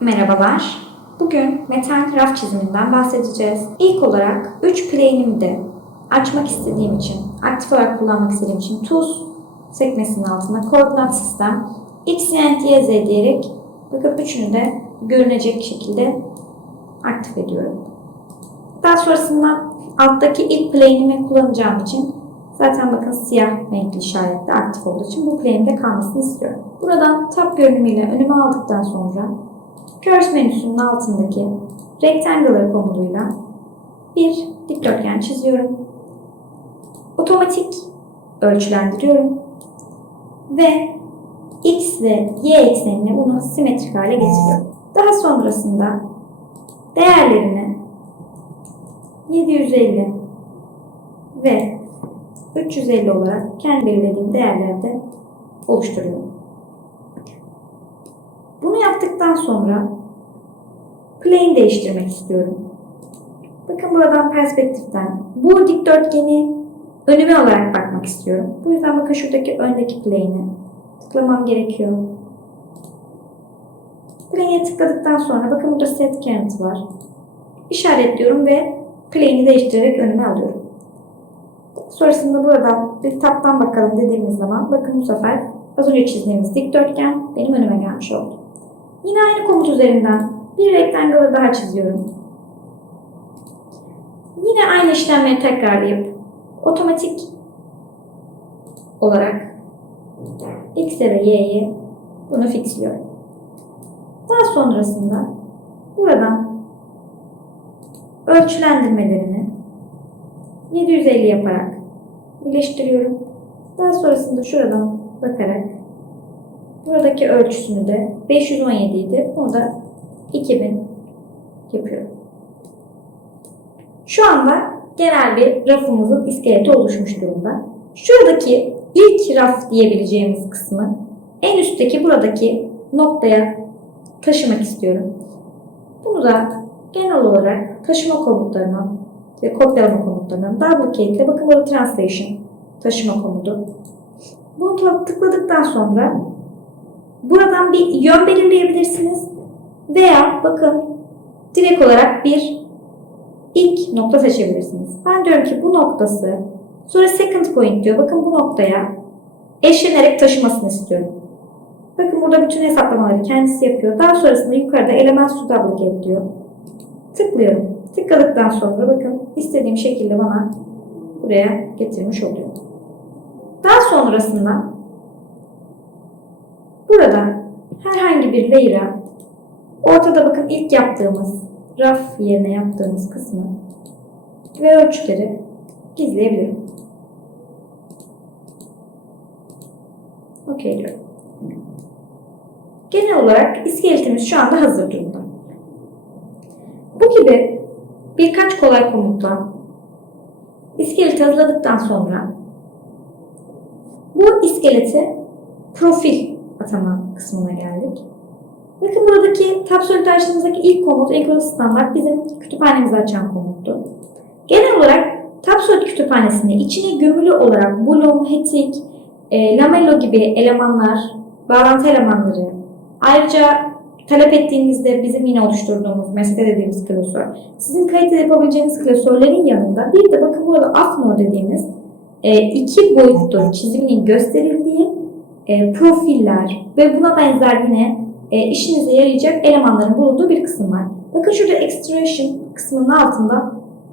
Merhabalar. Bugün metal raf çiziminden bahsedeceğiz. İlk olarak 3 plane'imi de açmak istediğim için, aktif olarak kullanmak istediğim için tools sekmesinin altında koordinat sistem x, y, y, diyerek bakın üçünü de görünecek şekilde aktif ediyorum. Daha sonrasında alttaki ilk plane'imi kullanacağım için zaten bakın siyah renkli işaretle aktif olduğu için bu plane'de kalmasını istiyorum. Buradan tab görünümüyle önüme aldıktan sonra Curves menüsünün altındaki Rectangular komutuyla bir dikdörtgen çiziyorum. Otomatik ölçülendiriyorum. Ve X ve Y eksenine bunu simetrik hale getiriyorum. Daha sonrasında değerlerini 750 ve 350 olarak kendi belirlediğim değerlerde oluşturuyorum. Bunu yaptıktan sonra plane değiştirmek istiyorum. Bakın buradan perspektiften bu dikdörtgeni önüme alarak bakmak istiyorum. Bu yüzden bakın şuradaki öndeki plane'e tıklamam gerekiyor. Plane'e tıkladıktan sonra bakın burada set current var. İşaretliyorum ve plane'i değiştirerek önüme alıyorum. Sonrasında buradan bir tab'dan bakalım dediğimiz zaman bakın bu sefer az önce çizdiğimiz dikdörtgen benim önüme gelmiş oldu. Yine aynı komut üzerinden bir rectangle daha çiziyorum. Yine aynı işlemleri tekrarlayıp otomatik olarak x'e ve y'ye bunu fixliyorum. Daha sonrasında buradan ölçülendirmelerini 750 yaparak birleştiriyorum. Daha sonrasında şuradan bakarak buradaki ölçüsünü de 517 idi. Bunu da 2000 yapıyorum. Şu anda genel bir rafımızın iskeleti oluşmuş durumda. Şuradaki ilk raf diyebileceğimiz kısmı en üstteki buradaki noktaya taşımak istiyorum. Bunu da genel olarak taşıma komutlarına ve kopyalama komutlarına duplicate ile bakın burada translation taşıma komutu. Bunu tıkladıktan sonra buradan bir yön belirleyebilirsiniz. Veya bakın direkt olarak bir ilk nokta seçebilirsiniz. Ben diyorum ki bu noktası sonra second point diyor. Bakın bu noktaya eşlenerek taşımasını istiyorum. Bakın burada bütün hesaplamaları kendisi yapıyor. Daha sonrasında yukarıda element to duplicate diyor. Tıklıyorum. Tıkladıktan sonra bakın istediğim şekilde bana buraya getirmiş oluyor. Daha sonrasında burada herhangi bir layer'a ortada bakın ilk yaptığımız raf yerine yaptığımız kısmı ve ölçüleri gizleyebilirim. Okey diyorum. Genel olarak iskeletimiz şu anda hazır durumda. Bu gibi birkaç kolay komutla iskeleti hazırladıktan sonra bu iskeleti profil atama kısmına geldik. Bakın buradaki Tapsolid açtığımızdaki ilk komut Equal Standard bizim kütüphanemizi açan komuttu. Genel olarak Tapsolid kütüphanesinde içine gömülü olarak Bloom, Hetik, e, Lamello gibi elemanlar, bağlantı elemanları, ayrıca talep ettiğinizde bizim yine oluşturduğumuz mesele dediğimiz klasör, sizin kayıt yapabileceğiniz klasörlerin yanında bir de bakın burada AFNOR dediğimiz e, iki boyutlu çiziminin gösterildiği e, profiller ve buna benzer yine e, işinize yarayacak elemanların bulunduğu bir kısım var. Bakın şurada extrusion kısmının altında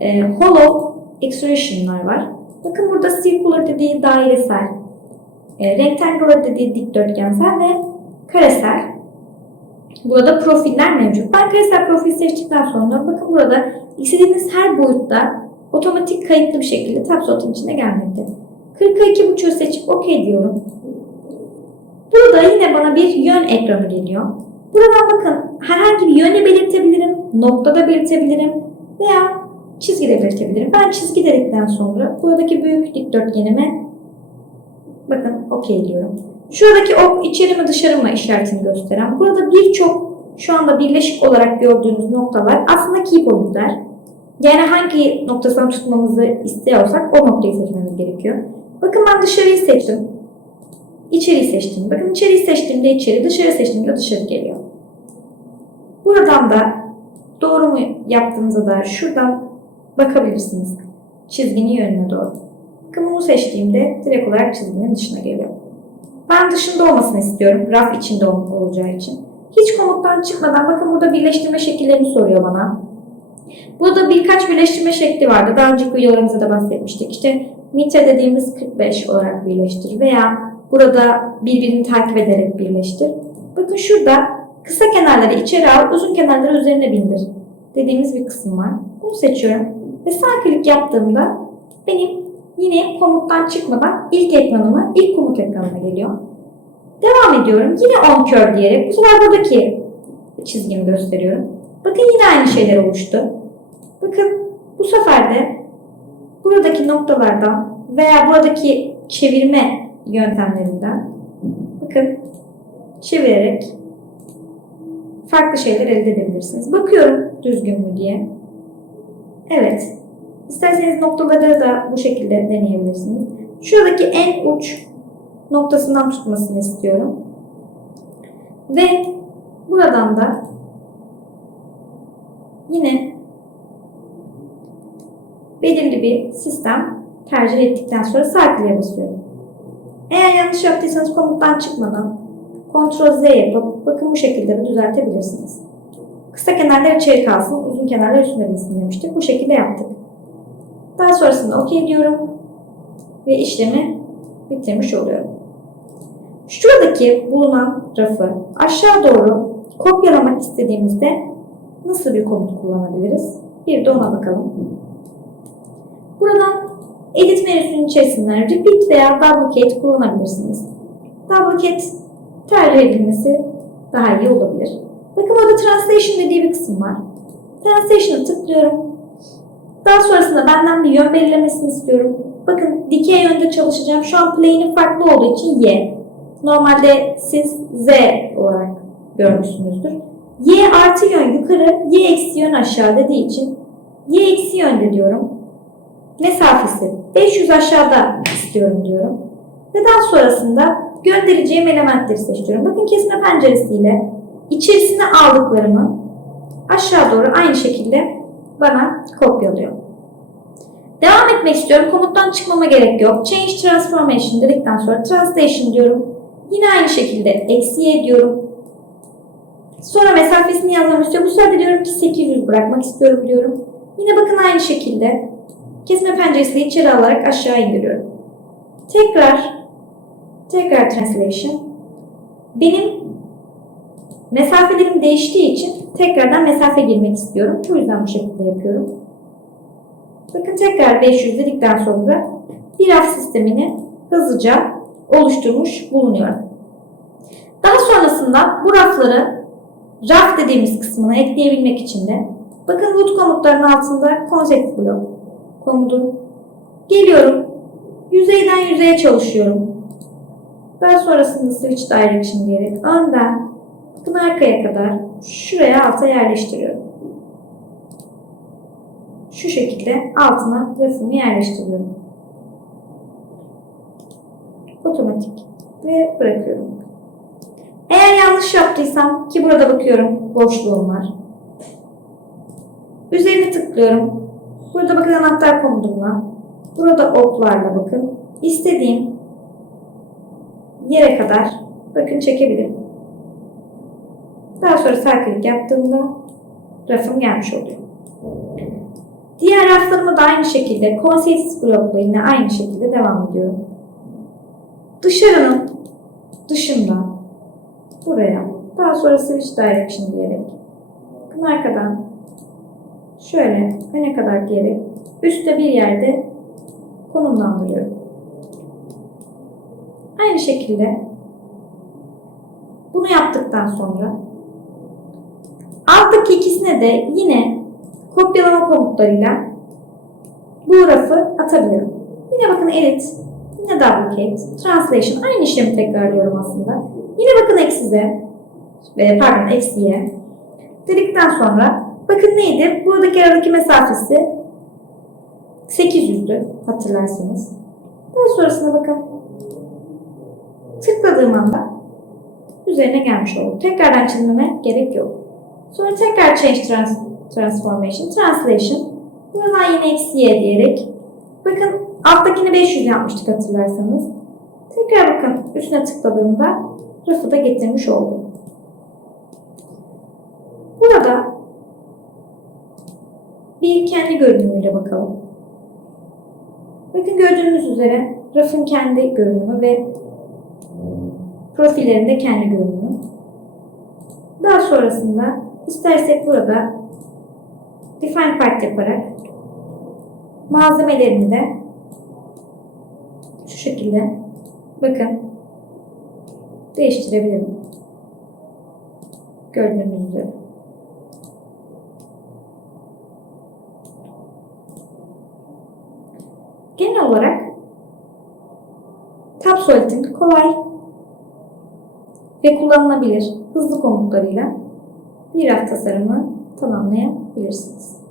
e, hollow extrusion'lar var. Bakın burada circular dediği dairesel, e, rectangular dediği dikdörtgensel ve karesel. Burada profiller mevcut. Ben karesel profil seçtikten sonra bakın burada istediğiniz her boyutta otomatik kayıtlı bir şekilde Tapsot'un içine gelmekte. 42.5'u seçip OK diyorum. Burada yine bana bir yön ekranı geliyor. Buradan bakın herhangi bir yöne belirtebilirim, noktada belirtebilirim veya çizgide belirtebilirim. Ben çizgi dedikten sonra buradaki büyük dikdörtgenime bakın OK diyorum. Şuradaki ok içeri mi dışarı mı işaretini gösteren. Burada birçok şu anda birleşik olarak gördüğünüz noktalar aslında key pointler. Yani hangi noktasını tutmamızı istiyorsak o noktayı seçmemiz gerekiyor. Bakın ben dışarıyı seçtim. İçeriği seçtim. Bakın içeriği seçtiğimde içeri, dışarı seçtiğimde dışarı geliyor. Buradan da doğru mu yaptığınıza dair şuradan bakabilirsiniz. Çizginin yönüne doğru. Bakın bunu seçtiğimde direkt olarak çizginin dışına geliyor. Ben dışında olmasını istiyorum. Raf içinde ol- olacağı için. Hiç komuttan çıkmadan bakın burada birleştirme şekillerini soruyor bana. Burada birkaç birleştirme şekli vardı. Daha önceki videolarımızda da bahsetmiştik. İşte mitre dediğimiz 45 olarak birleştir veya burada birbirini takip ederek birleştir. Bakın şurada kısa kenarları içeri al, uzun kenarları üzerine bindir dediğimiz bir kısım var. Bunu seçiyorum ve sağ klik yaptığımda benim yine komuttan çıkmadan ilk ekranıma, ilk komut ekranıma geliyor. Devam ediyorum. Yine on kör diyerek bu sefer buradaki çizgimi gösteriyorum. Bakın yine aynı şeyler oluştu. Bakın bu sefer de buradaki noktalardan veya buradaki çevirme yöntemlerinden bakın çevirerek farklı şeyler elde edebilirsiniz. Bakıyorum düzgün mü diye. Evet. İsterseniz noktaları da bu şekilde deneyebilirsiniz. Şuradaki en uç noktasından tutmasını istiyorum. Ve buradan da yine belirli bir sistem tercih ettikten sonra sağ kliğe basıyorum. Eğer yanlış yaptıysanız komuttan çıkmadan Ctrl Z yapıp bakın bu şekilde de düzeltebilirsiniz. Kısa kenarlar içeri kalsın, uzun kenarlar üstüne binsin demiştik. Bu şekilde yaptık. Daha sonrasında OK diyorum ve işlemi bitirmiş oluyorum. Şuradaki bulunan rafı aşağı doğru kopyalamak istediğimizde nasıl bir komut kullanabiliriz? Bir de ona bakalım. Buradan Edit menüsünün içerisinden Repeat veya Duplicate kullanabilirsiniz. Duplicate tercih edilmesi daha iyi olabilir. Bakın orada Translation dediği bir kısım var. Translation'a tıklıyorum. Daha sonrasında benden bir yön belirlemesini istiyorum. Bakın dikey yönde çalışacağım. Şu an play'inin farklı olduğu için Y. Normalde siz Z olarak görmüşsünüzdür. Y artı yön yukarı, Y eksi yön aşağı dediği için Y eksi yönde diyorum. Mesafesi 500 aşağıda istiyorum diyorum. Ve daha sonrasında göndereceğim elementleri seçiyorum. Bakın kesme penceresiyle içerisine aldıklarımı aşağı doğru aynı şekilde bana kopyalıyor. Devam etmek istiyorum. Komuttan çıkmama gerek yok. Change Transformation dedikten sonra Translation diyorum. Yine aynı şekilde eksi y diyorum. Sonra mesafesini yazmamı istiyor. Bu sefer diyorum ki 800 bırakmak istiyorum diyorum. Yine bakın aynı şekilde kesme penceresiyle içeri alarak aşağı indiriyorum. Tekrar tekrar translation. Benim mesafelerim değiştiği için tekrardan mesafe girmek istiyorum. Bu yüzden bu şekilde yapıyorum. Bakın tekrar 500 dedikten sonra bir raf sistemini hızlıca oluşturmuş bulunuyorum. Daha sonrasında bu rafları raf dediğimiz kısmına ekleyebilmek için de bakın root komutlarının altında concept block komutu geliyorum. Yüzeyden yüzeye çalışıyorum. Daha sonrasında switch direction diyerek önden bakın arkaya kadar şuraya alta yerleştiriyorum. Şu şekilde altına rafımı yerleştiriyorum. Otomatik ve bırakıyorum. Eğer yanlış yaptıysam ki burada bakıyorum boşluğum var. Üzerine tıklıyorum. Burada bakın anahtar komutumla. Burada oklarla bakın. İstediğim yere kadar bakın çekebilirim. Daha sonra sağ klik yaptığımda rafım gelmiş oluyor. Diğer raflarımı da aynı şekilde Consist blokla yine aynı şekilde devam ediyorum. Dışarının dışından buraya daha sonra switch direction diyerek bakın arkadan şöyle öne kadar diyerek üstte bir yerde konumlandırıyorum. Aynı şekilde bunu yaptıktan sonra alttaki ikisine de yine kopyalama komutlarıyla bu rafı atabilirim. Yine bakın edit, yine duplicate, translation aynı işlemi tekrarlıyorum aslında. Yine bakın eksi z, e, pardon eksi y dedikten sonra bakın neydi? Buradaki aradaki mesafesi 800'dü hatırlarsanız. Daha sonrasında bakın tıkladığım anda üzerine gelmiş oldu. Tekrardan çizmeme gerek yok. Sonra tekrar change trans transformation, translation. Buradan yine eksi y diyerek. Bakın alttakini 500 yapmıştık hatırlarsanız. Tekrar bakın üstüne tıkladığımda rafı da getirmiş oldum. Burada bir kendi görünümüyle bakalım. Bakın gördüğünüz üzere rafın kendi görünümü ve profillerinde kendi görünümü. Daha sonrasında istersek burada define part yaparak malzemelerini de şu şekilde bakın değiştirebilirim. Gördüğünüz üzere. Genel olarak Tapsolid'in kolay ve kullanılabilir hızlı komutlarıyla bir raf tasarımı tamamlayabilirsiniz.